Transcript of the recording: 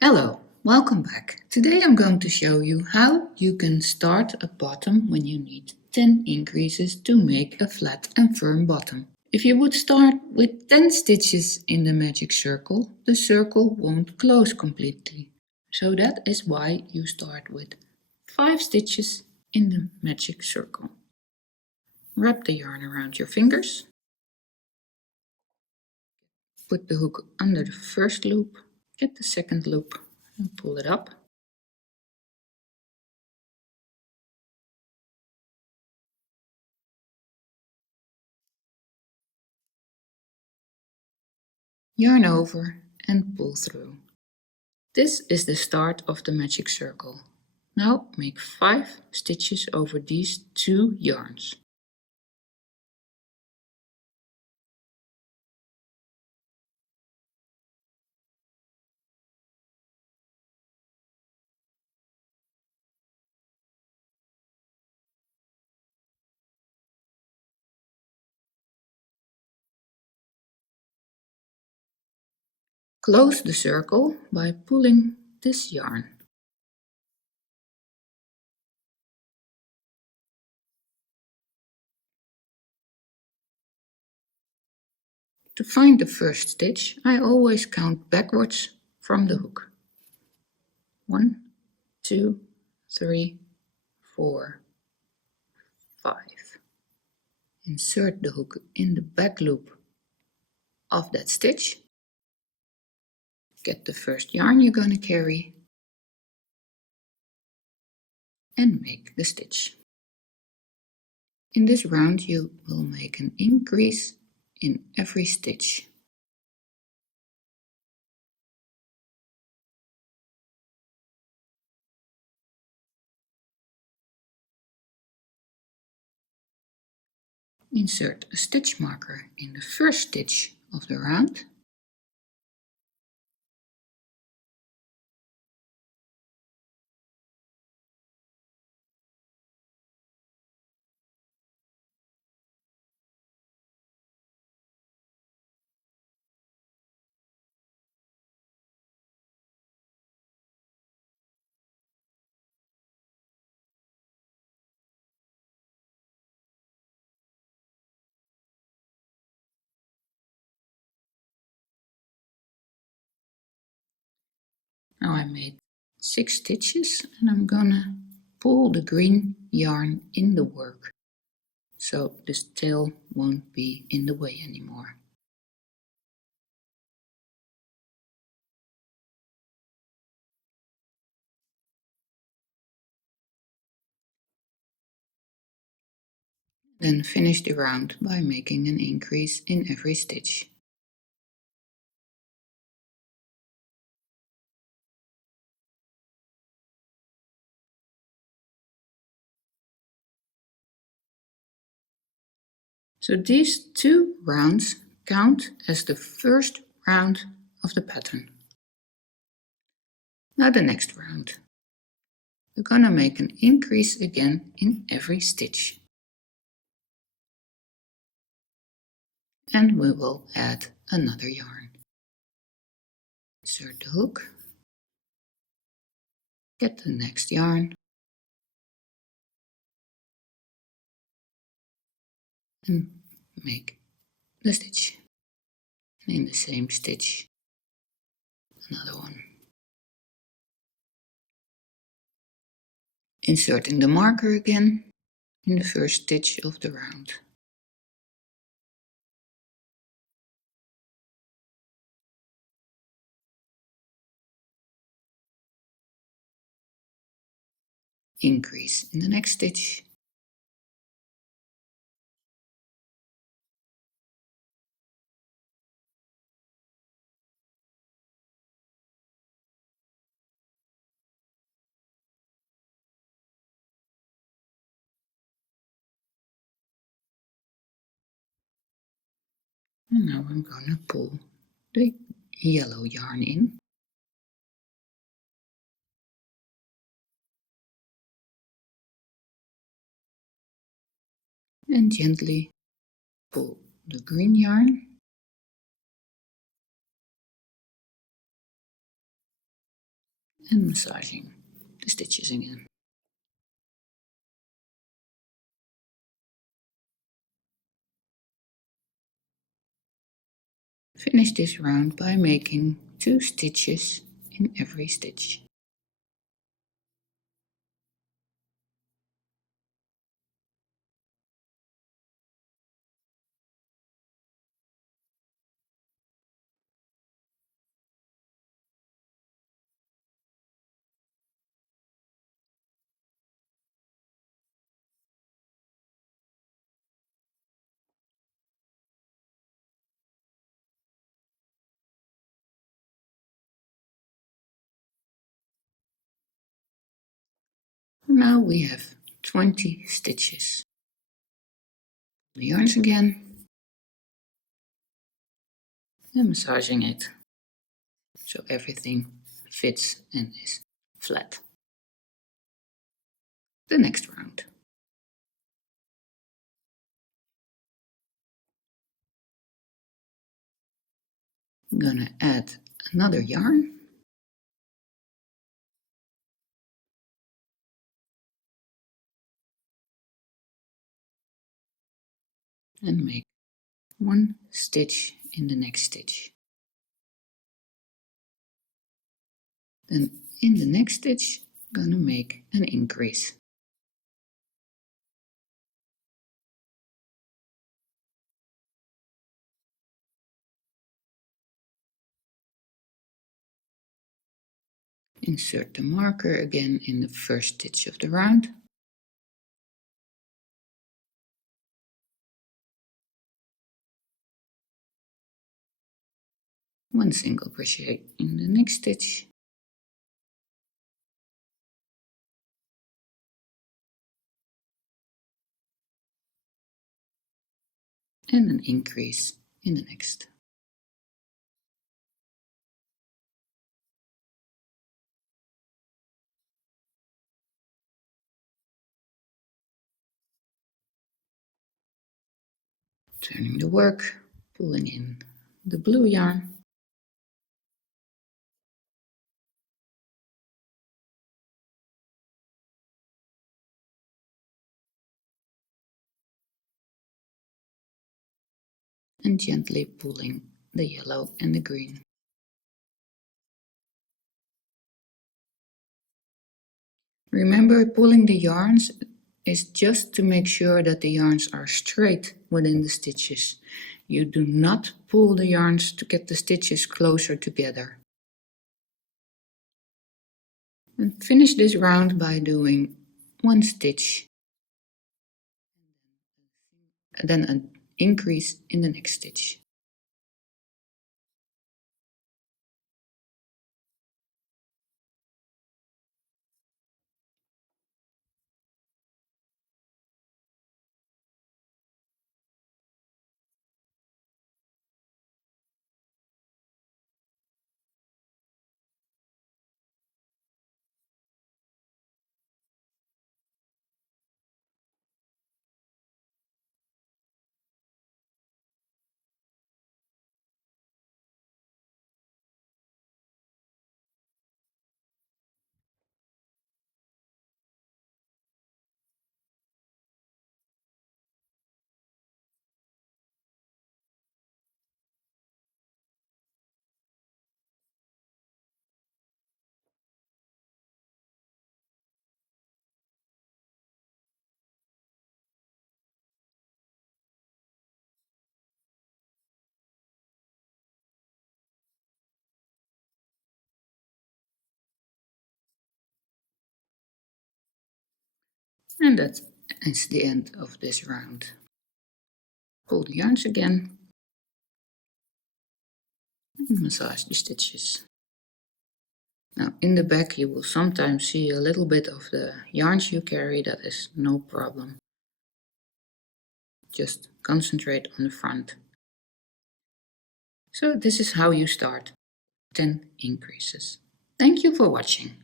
Hello, welcome back. Today I'm going to show you how you can start a bottom when you need 10 increases to make a flat and firm bottom. If you would start with 10 stitches in the magic circle, the circle won't close completely. So that is why you start with 5 stitches in the magic circle. Wrap the yarn around your fingers. Put the hook under the first loop, get the second loop and pull it up. Yarn over and pull through. This is the start of the magic circle. Now make 5 stitches over these 2 yarns. Close the circle by pulling this yarn. To find the first stitch, I always count backwards from the hook. 1, 2, 3, 4, 5. Insert the hook in the back loop of that stitch. Get the first yarn you're going to carry and make the stitch. In this round you will make an increase in every stitch. Insert a stitch marker in the first stitch of the round. Now I made 6 stitches and I'm gonna pull the green yarn in the work so this tail won't be in the way anymore. Then finish the round by making an increase in every stitch. So these 2 rounds count as the first round of the pattern. Now the next round. We're gonna make an increase again in every stitch. And we will add another yarn. Insert the hook. Get the next yarn. And make the stitch. And in the same stitch, another one. Inserting the marker again in the first stitch of the round. Increase in the next stitch. And now I'm going to pull the yellow yarn in. And gently pull the green yarn. and massaging the stitches again. Finish this round by making 2 stitches in every stitch. Now we have 20 stitches. The yarns again and massaging it so everything fits and is flat. The next round. I'm gonna add another yarn and make 1 stitch in the next stitch. Then in the next stitch, I'm gonna make an increase. Insert the marker again in the first stitch of the round. One single crochet in the next stitch. And an increase in the next. Turning the work, pulling in the blue yarn. And gently pulling the yellow and the green. Remember, pulling the yarns is just to make sure that the yarns are straight within the stitches. You do not pull the yarns to get the stitches closer together. And finish this round by doing 1 stitch, then an increase in the next stitch. And that is the end of this round. Pull the yarns again and massage the stitches. Now in the back you will sometimes see a little bit of the yarns you carry. That is no problem. Just concentrate on the front. So this is how you start 10 increases. Thank you for watching.